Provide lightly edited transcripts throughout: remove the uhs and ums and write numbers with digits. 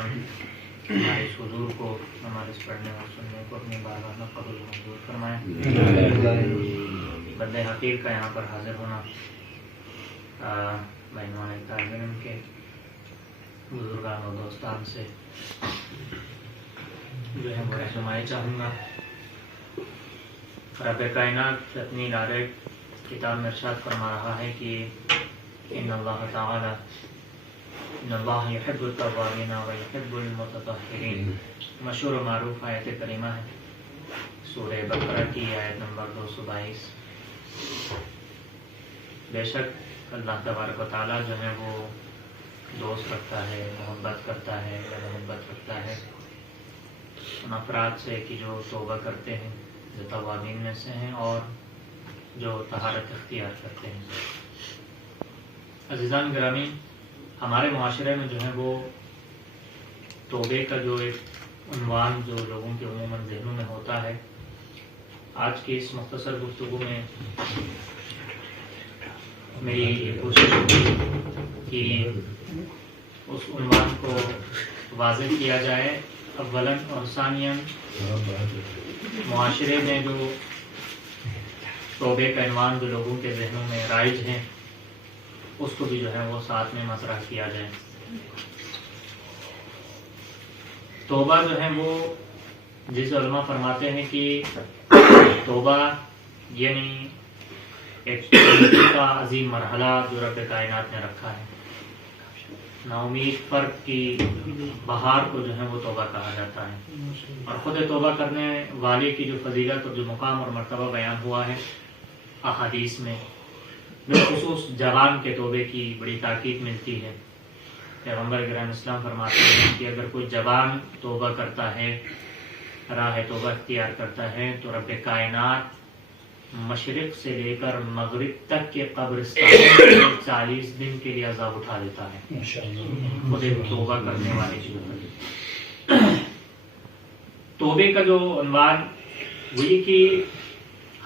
ہمارے اس حضور کو ہمارے اس پڑھنے اور سننے کو اپنی بارگاہ میں قبول منظور فرمائے۔ بندے حقیر کا یہاں پر حاضر ہونا بہنوان طالب کے بزرگان و دوستان سے جو ہے وہ رہنمائی چاہوں گا۔ رب کائنات اپنی ڈائریکٹ کتاب میں ارشاد فرما رہا ہے کہ ان اللہ یحب التوابین و یحب المتطہرین، مشہور و معروف آیت کریمہ ہے، سورہ بقرہ کی آیت نمبر 222۔ بے شک اللہ تبارک و تعالیٰ جو ہے وہ دوست رکھتا ہے، محبت کرتا ہے یا محبت رکھتا ہے ان افراد سے کہ جو توبہ کرتے ہیں، جو توابین میں سے ہیں اور جو طہارت اختیار کرتے ہیں۔ عزیزان گرامی، ہمارے معاشرے میں جو ہے وہ توبے کا جو ایک عنوان جو لوگوں کے عموماً ذہنوں میں ہوتا ہے، آج کی اس مختصر گفتگو میں میری یہ کوشش ہوگی کہ اس عنوان کو واضح کیا جائے، اولاً اور ثانیاً معاشرے میں جو توبے کا عنوان جو لوگوں کے ذہنوں میں رائج ہیں اس کو بھی جو ہے وہ ساتھ میں مطرح کیا جائے۔ توبہ جو ہے وہ جس علماء فرماتے ہیں کہ توبہ یعنی ایک کا عظیم مرحلہ جو رب کائنات نے رکھا ہے، نا امید فرد کی بہار کو جو ہے وہ توبہ کہا جاتا ہے، اور خود توبہ کرنے والے کی جو فضیلت اور جو مقام اور مرتبہ بیان ہوا ہے احادیث میں، بالخصوص جوان کے توبے کی بڑی تاکید ملتی ہے۔ پیغمبر گرامی اسلام فرماتے ہیں کہ اگر کوئی جوان توبہ کرتا ہے، راہ توبہ اختیار کرتا ہے، تو رب کائنات مشرق سے لے کر مغرب تک کے قبرستان میں 40 دن کے لیے عذاب اٹھا دیتا ہے خود توبہ کرنے والے کی۔ توبے کا جو عنوان وہ یہ کہ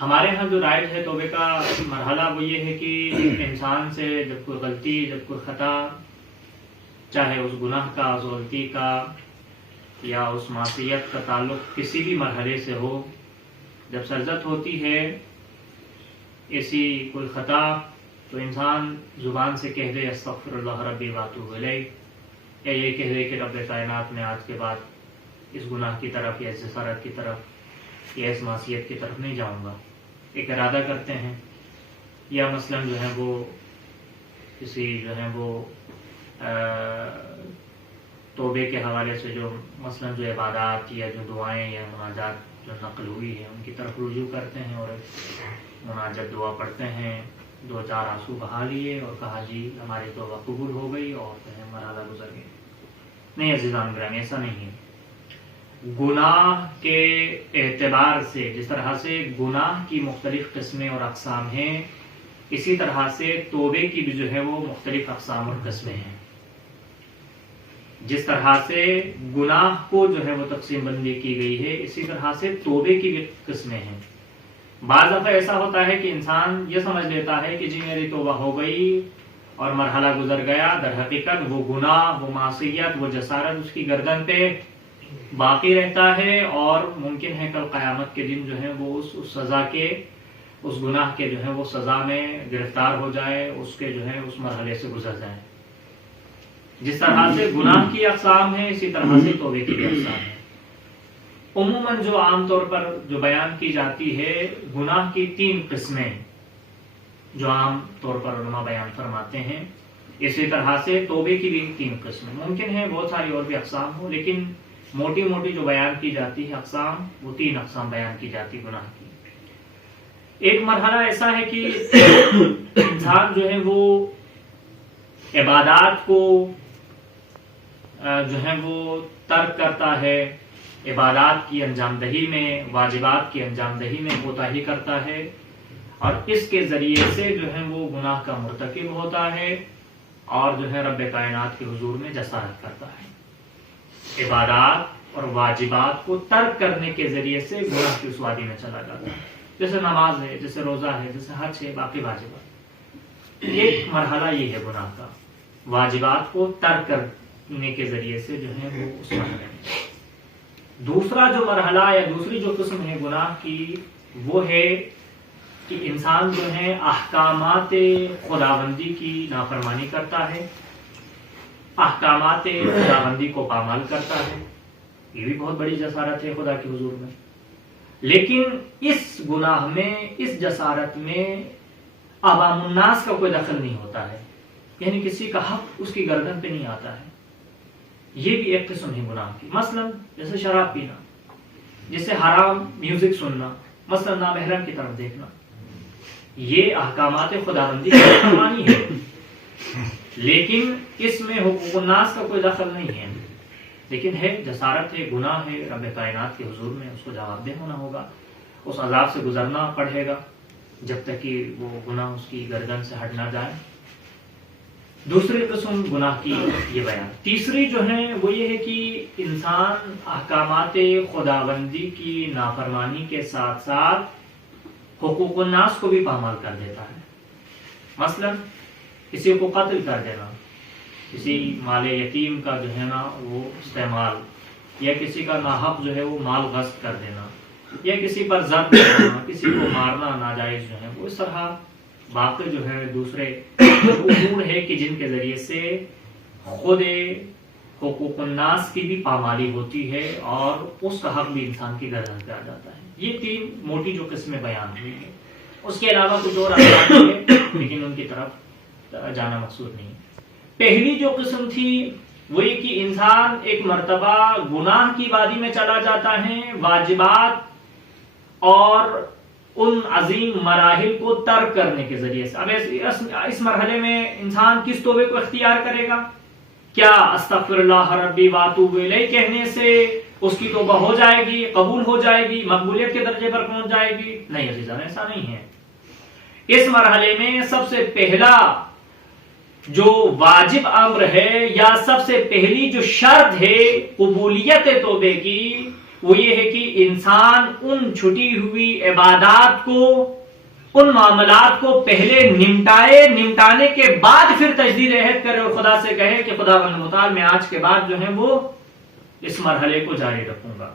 ہمارے ہاں جو رائج ہے توبے کا مرحلہ وہ یہ ہے کہ انسان سے جب کوئی غلطی، جب کوئی خطا، چاہے اس گناہ کا، اس غلطی کا یا اس معصیت کا تعلق کسی بھی مرحلے سے ہو، جب سرزد ہوتی ہے ایسی کوئی خطا تو انسان زبان سے کہہ دے استغفر اللہ ربی واتوب الیہ، یا یہ کہہ دے کہ رب کائنات میں آج کے بعد اس گناہ کی طرف یا اس جسارت کی طرف یا اس معصیت کی طرف نہیں جاؤں گا، ایک ارادہ کرتے ہیں۔ یا مثلاً جو ہے وہ کسی جو ہے وہ توبے کے حوالے سے جو مثلاً جو عبادات یا جو دعائیں یا مناجات جو نقل ہوئی ہے ان کی طرف رجوع کرتے ہیں اور مناجات دعا پڑھتے ہیں، 2-4 آنسو بہا لیے اور کہا جی ہماری توبہ قبول ہو گئی اور جو ہے مرحلہ گزر گئے۔ نہیں عزیزان گرامی، ایسا نہیں ہے۔ گناہ کے اعتبار سے جس طرح سے گناہ کی مختلف قسمیں اور اقسام ہیں، اسی طرح سے توبے کی بھی جو ہے وہ مختلف اقسام اور قسمیں ہیں۔ جس طرح سے گناہ کو جو ہے وہ تقسیم بندی کی گئی ہے، اسی طرح سے توبے کی بھی قسمیں ہیں۔ بعض دفعہ ایسا ہوتا ہے کہ انسان یہ سمجھ لیتا ہے کہ جی میری توبہ ہو گئی اور مرحلہ گزر گیا، در حقیقت وہ گناہ، وہ معصیت، وہ جسارت اس کی گردن پہ باقی رہتا ہے، اور ممکن ہے کل قیامت کے دن جو ہے وہ اس سزا کے، اس گناہ کے جو ہے وہ سزا میں گرفتار ہو جائے، اس کے جو ہے اس مرحلے سے گزر جائے۔ جس طرح سے گناہ کی اقسام ہے اسی طرح سے توبے کی بھی اقسام ہے۔ عموماً جو عام طور پر جو بیان کی جاتی ہے گناہ کی 3 قسمیں جو عام طور پر علماء بیان فرماتے ہیں، اسی طرح سے توبے کی بھی 3 قسمیں۔ ممکن ہے بہت ساری اور بھی اقسام ہو، لیکن موٹی موٹی جو بیان کی جاتی ہے اقسام، وہ 3 اقسام بیان کی جاتی گناہ کی۔ ایک مرحلہ ایسا ہے کہ انسان جو ہے وہ عبادات کو جو ہے وہ ترک کرتا ہے، عبادات کی انجام دہی میں، واجبات کی انجام دہی میں کوتاہی کرتا ہے، اور اس کے ذریعے سے جو ہے وہ گناہ کا مرتکب ہوتا ہے اور جو ہے رب کائنات کے حضور میں جسارت کرتا ہے۔ عبادات اور واجبات کو ترک کرنے کے ذریعے سے گناہ کی اس وادی میں چلا جاتا ہے، جیسے نماز ہے، جیسے روزہ ہے، جیسے حج ہے، باقی واجبات۔ ایک مرحلہ یہ ہے گناہ کا، واجبات کو ترک کر کرنے کے ذریعے سے جو ہے وہ اس مرحلے میں. دوسرا جو مرحلہ یا دوسری جو قسم ہے گناہ کی وہ ہے کہ انسان جو ہے احکامات خداوندی کی نافرمانی کرتا ہے، احکامات خداوندی کو پامال کرتا ہے. یہ بھی بہت بڑی جسارت ہے خدا کے حضور میں. لیکن اس گناہ میں، اس جسارت میں عوام الناس کا کوئی دخل نہیں ہوتا ہے، یعنی کسی کا حق اس کی گردن پہ نہیں آتا ہے. یہ بھی ایک قسم ہے گناہ کی. مثلا جیسے شراب پینا، جیسے حرام میوزک سننا، مثلا نامحرم کی طرف دیکھنا، یہ احکامات خداوندی کی نافرمانی ہے، لیکن اس میں حقوق الناس کا کوئی دخل نہیں ہے. لیکن ہے جسارت ہے، گناہ ہے، رب کائنات کے حضور میں اس کو جواب دہ ہونا ہوگا، اس عذاب سے گزرنا پڑے گا جب تک کہ وہ گناہ اس کی گردن سے ہٹ نہ جائے. دوسری قسم گناہ کی یہ بیان. تیسری جو ہے وہ یہ ہے کہ انسان احکامات خداوندی کی نافرمانی کے ساتھ ساتھ حقوق الناس کو بھی پامال کر دیتا ہے. مثلا کسی کو قتل کر دینا، کسی مال یتیم کا جو ہے نا وہ استعمال، یا کسی کا ناحق جو ہے وہ مال غصب کر دینا، یا کسی پر ضرب کرنا، کسی کو مارنا ناجائز جو ہے وہ. اس طرح باقی جو ہے دوسرے امور ہے کہ جن کے ذریعے سے خود حقوق الناس کی بھی پامالی ہوتی ہے اور اس کا حق بھی انسان کی گردن پہ آ جاتا ہے. یہ تین موٹی جو قسمیں بیان ہوئی ہیں. اس کے علاوہ کچھ اور احکام ہے لیکن ان کی طرف جانا مقصود نہیں. پہلی جو قسم تھی وہ یہ کہ انسان ایک مرتبہ گناہ کی وادی میں چلا جاتا ہے، واجبات اور ان عظیم مراحل کو ترک کرنے کے ذریعے سے. اب اس مرحلے میں انسان کس توبے کو اختیار کرے گا؟ کیا استغفر اللہ ربی واتوب الیہ کہنے سے اس کی توبہ ہو جائے گی، قبول ہو جائے گی، مقبولیت کے درجے پر پہنچ جائے گی؟ نہیں عزیزان، ایسا نہیں ہے. اس مرحلے میں سب سے پہلا جو واجب امر ہے یا سب سے پہلی جو شرط ہے قبولیت توبے کی وہ یہ ہے کہ انسان ان چھٹی ہوئی عبادات کو، ان معاملات کو پہلے نمٹانے کے بعد پھر تجدید عہد کرے اور خدا سے کہے کہ خداوند متعال میں آج کے بعد جو ہے وہ اس مرحلے کو جاری رکھوں گا.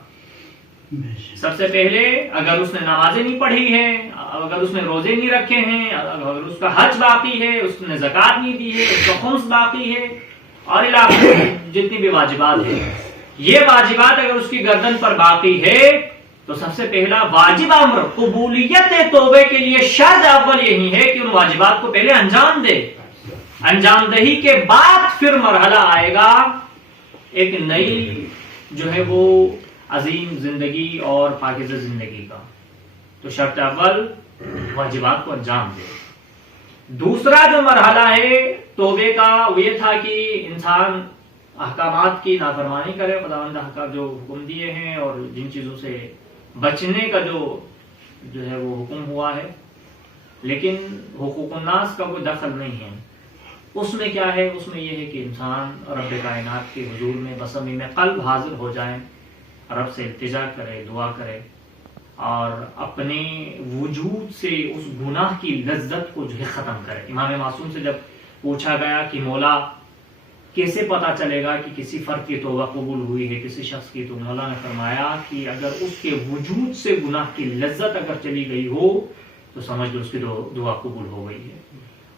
سب سے پہلے اگر اس نے نمازیں نہیں پڑھی ہیں، اگر اس نے روزے نہیں رکھے ہیں، اگر اس کا حج باقی ہے، اس نے زکوٰۃ نہیں دی ہے، اس کا خمس باقی ہے، اور علاوہ جتنی بھی واجبات ہیں، یہ واجبات اگر اس کی گردن پر باقی ہے تو سب سے پہلا واجب امر قبولیت توبے کے لیے شرط اول یہی ہے کہ ان واجبات کو پہلے انجام دے. انجام دہی کے بعد پھر مرحلہ آئے گا ایک نئی جو ہے وہ عظیم زندگی اور پاکیزہ زندگی کا. تو شرط اول واجبات کو انجام دے. دوسرا جو مرحلہ ہے توبے کا وہ یہ تھا کہ انسان احکامات کی نافرمانی کرے، خداوند احکام جو حکم دیے ہیں اور جن چیزوں سے بچنے کا جو ہے وہ حکم ہوا ہے، لیکن حقوق الناس کا کوئی دخل نہیں ہے. اس میں کیا ہے؟ اس میں یہ ہے کہ انسان رب کائنات کے حضور میں بصمیم قلب حاضر ہو جائیں، رب سے التجا کرے، دعا کرے اور اپنے وجود سے اس گناہ کی لذت کو جو ہے ختم کرے. امام معصوم سے جب پوچھا گیا کہ مولا کیسے پتا چلے گا کہ کسی فرد کی توبہ قبول ہوئی ہے، کسی شخص کی، تو مولا نے فرمایا کہ اگر اس کے وجود سے گناہ کی لذت اگر چلی گئی ہو تو سمجھ لو اس کی دعا قبول ہو گئی ہے.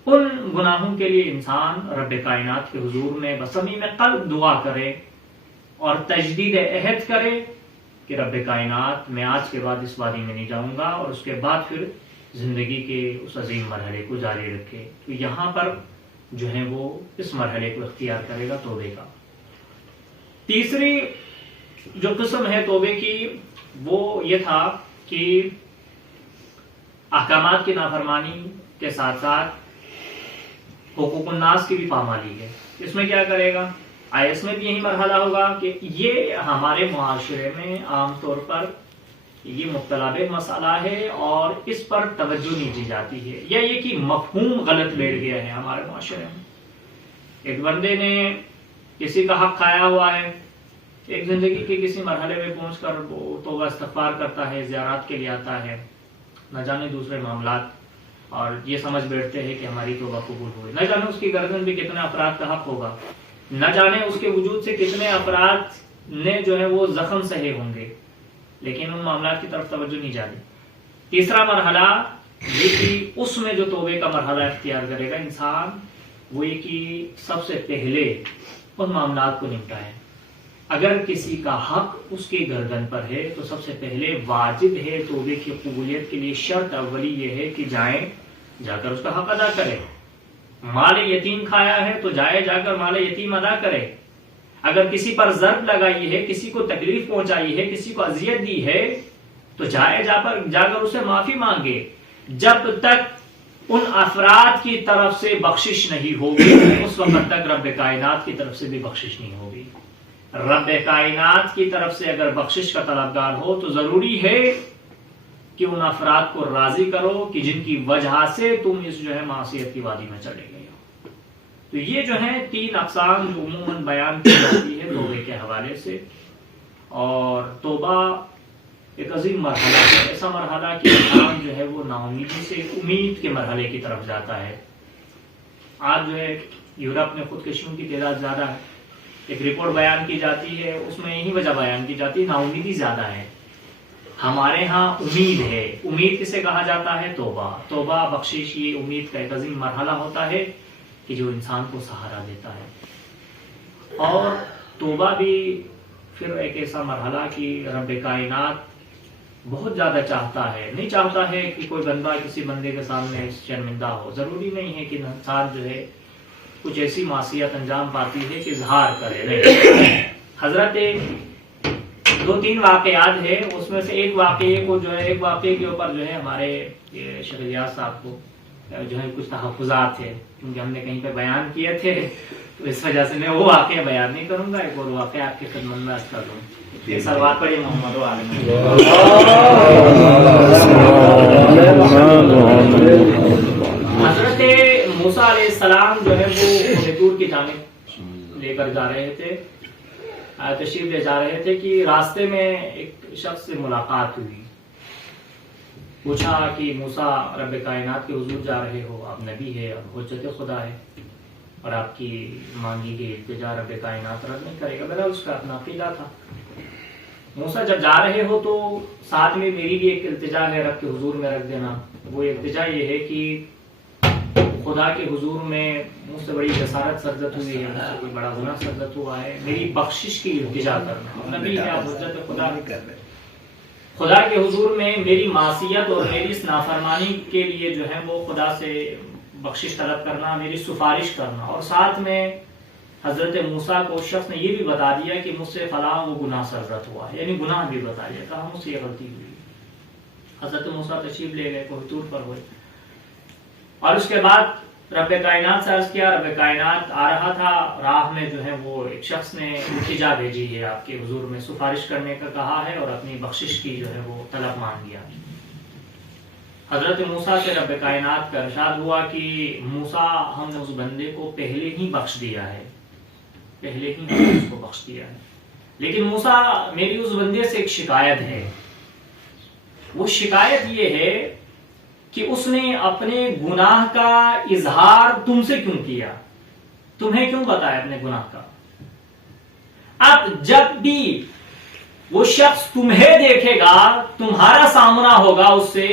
ان گناہوں کے لیے انسان رب کائنات کے حضور میں بصمیم قلب دعا کرے اور تجدید عہد کرے کہ رب کائنات میں آج کے بعد اس وادی میں نہیں جاؤں گا، اور اس کے بعد پھر زندگی کے اس عظیم مرحلے کو جاری رکھے. تو یہاں پر جو ہے وہ اس مرحلے کو اختیار کرے گا توبے کا. تیسری جو قسم ہے توبے کی وہ یہ تھا کہ احکامات کی نافرمانی کے ساتھ ساتھ حقوق الناس کی بھی پامالی ہے. اس میں کیا کرے گا؟ اس میں بھی یہی مرحلہ ہوگا کہ یہ ہمارے معاشرے میں عام طور پر یہ مبتلا مسئلہ ہے اور اس پر توجہ نہیں دی جاتی ہے، یا یہ کہ مفہوم غلط بیٹھ گیا ہے ہمارے معاشرے میں. ایک بندے نے کسی کا حق کھایا ہوا ہے، ایک زندگی کے کسی مرحلے میں پہنچ کر وہ توبہ استغفار کرتا ہے، زیارات کے لیے آتا ہے، نہ جانے دوسرے معاملات، اور یہ سمجھ بیٹھتے ہیں کہ ہماری توبہ قبول ہوئی. نہ جانے اس کی گردن بھی کتنے افراد کا حق ہوگا. نہ جانے اس کے وجود سے کتنے افراد نے جو ہے وہ زخم سہے ہوں گے، لیکن ان معاملات کی طرف توجہ نہیں جاتی۔ تیسرا مرحلہ یہ کہ اس میں جو توبے کا مرحلہ اختیار کرے گا انسان، وہ یہ کہ سب سے پہلے ان معاملات کو نپٹائے۔ اگر کسی کا حق اس کے گردن پر ہے تو سب سے پہلے واجب ہے توبے کی قبولیت کے لیے شرط اولی یہ ہے کہ جا کر اس کا حق ادا کرے۔ مال یتیم کھایا ہے تو جا کر مال یتیم ادا کرے۔ اگر کسی پر ضرب لگائی ہے، کسی کو تکلیف پہنچائی ہے، کسی کو اذیت دی ہے تو جا کر اسے معافی مانگے۔ جب تک ان افراد کی طرف سے بخشش نہیں ہوگی اس وقت تک رب کائنات کی طرف سے بھی بخشش نہیں ہوگی۔ رب کائنات کی طرف سے اگر بخشش کا طلبگار ہو تو ضروری ہے کہ ان افراد کو راضی کرو کہ جن کی وجہ سے تم اس جو ہے معصیت کی وادی میں چلے گئے ہو۔ تو یہ جو ہے 3 اقسام جو عموماً بیان کی جاتی ہے توبے کے حوالے سے۔ اور توبہ ایک عظیم مرحلہ ہے، ایسا مرحلہ کہ انسان جو ہے وہ نا امیدی سے امید کے مرحلے کی طرف جاتا ہے۔ آج جو ہے یورپ میں خودکشیوں کی تعداد زیادہ ہے، ایک رپورٹ بیان کی جاتی ہے، اس میں یہی وجہ بیان کی جاتی ہے نا امیدی زیادہ ہے۔ ہمارے ہاں امید ہے۔ امید کسے کہا جاتا ہے؟ توبہ بخشش یہ امید کا ایک عظیم مرحلہ ہوتا ہے کہ جو انسان کو سہارا دیتا ہے۔ اور توبہ بھی پھر ایک ایسا مرحلہ کہ رب کائنات بہت زیادہ چاہتا ہے، نہیں چاہتا ہے کہ کوئی بندہ کسی بندے کے سامنے شرمندہ ہو۔ ضروری نہیں ہے کہ انسان جو ہے کچھ ایسی معصیت انجام پاتی ہے کہ اظہار کرے۔ حضرت 2-3 واقعات ہیں، اس میں سے ایک واقعے کے اوپر جو ہے ہمارے شیخ الیاس صاحب کو جو ہے کچھ تحفظات ہے، کیونکہ ہم نے کہیں پہ بیان کیے تھے تو اس وجہ سے میں وہ واقعہ بیان نہیں کروں گا، ایک اور واقعہ آپ کی خدمت میں عرض کر دوں۔ سلوات پڑھیے محمد و آل محمد۔ حضرت موسیٰ علیہ السلام جو ہے وہ طور کی جانب لے کر جا رہے تھے، تشریف لے جا رہے تھے کہ راستے میں ایک شخص سے ملاقات ہوئی۔ پوچھا کہ موسیٰ رب کائنات کے حضور جا رہے ہو، آپ نبی ہے، آپ حجت خدا ہے اور آپ کی مانگی گئی التجا رب کائنات رد نہیں کرے گا۔ میرا اس کا اپنا عقیدہ تھا۔ موسیٰ جب جا رہے ہو تو ساتھ میں میری بھی ایک التجا ہے، رب کے حضور میں رکھ دینا۔ وہ التجا یہ ہے کہ خدا کے حضور میں مجھ سے بڑی جسارت سرزد ہوئی ہے، مجھ سے کوئی بڑا گناہ سرزد ہوا ہے، میری بخشش کی التجا کرنا۔ نبی ہے، آپ حجت خدا خدا کے حضور میں میری معصیت اور میری اس نافرمانی کے لیے جو ہے وہ خدا سے بخشش طلب کرنا، میری سفارش کرنا۔ اور ساتھ میں حضرت موسیٰ کو اس شخص نے یہ بھی بتا دیا کہ مجھ سے فلاں وہ گناہ سرزد ہوا ہے، یعنی گناہ بھی بتا دیا، کہا مجھ سے یہ غلطی ہوئی۔ حضرت موسیٰ تشریف لے گئے، کوہ طور پر ہوئے، اور اس کے بعد رب کائنات سے عرض کیا۔ رب کائنات آ رہا تھا، راہ میں جو ہے وہ ایک شخص نے التجا بھیجی ہے، آپ کے حضور میں سفارش کرنے کا کہا ہے اور اپنی بخشش کی جو ہے وہ طلب مانگ گیا۔ حضرت موسیٰ سے رب کائنات کا ارشاد ہوا کہ موسیٰ ہم نے اس بندے کو پہلے ہی بخش دیا ہے، پہلے ہی ہم نے اس کو بخش دیا ہے، لیکن موسیٰ میری اس بندے سے ایک شکایت ہے۔ وہ شکایت یہ ہے کہ اس نے اپنے گناہ کا اظہار تم سے کیوں کیا، تمہیں کیوں بتایا اپنے گناہ کا۔ اب جب بھی وہ شخص تمہیں دیکھے گا، تمہارا سامنا ہوگا اس سے،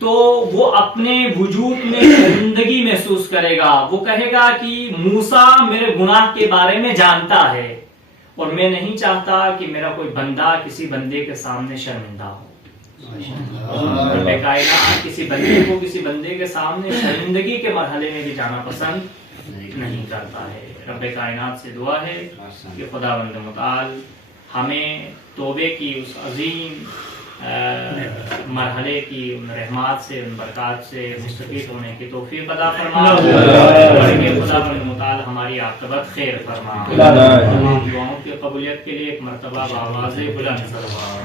تو وہ اپنے وجود میں شرمندگی محسوس کرے گا۔ وہ کہے گا کہ موسیٰ میرے گناہ کے بارے میں جانتا ہے اور میں نہیں چاہتا کہ میرا کوئی بندہ کسی بندے کے سامنے شرمندہ ہو۔ رب کائنات کسی بندے کو کسی بندے کے سامنے شرمندگی کے مرحلے میں بھی جانا پسند نہیں کرتا ہے۔ رب کائنات سے دعا ہے کہ خداوند متعال ہمیں توبے کی اس عظیم مرحلے کی ان رحمات سے، ان برکات سے مستفید ہونے کی توفیق عطا فرما، اور کہ خداوند متعال ہماری عاقبت خیر فرما۔ تمام دعاؤں کی قبولیت کے لیے ایک مرتبہ بآواز بلند سلوات۔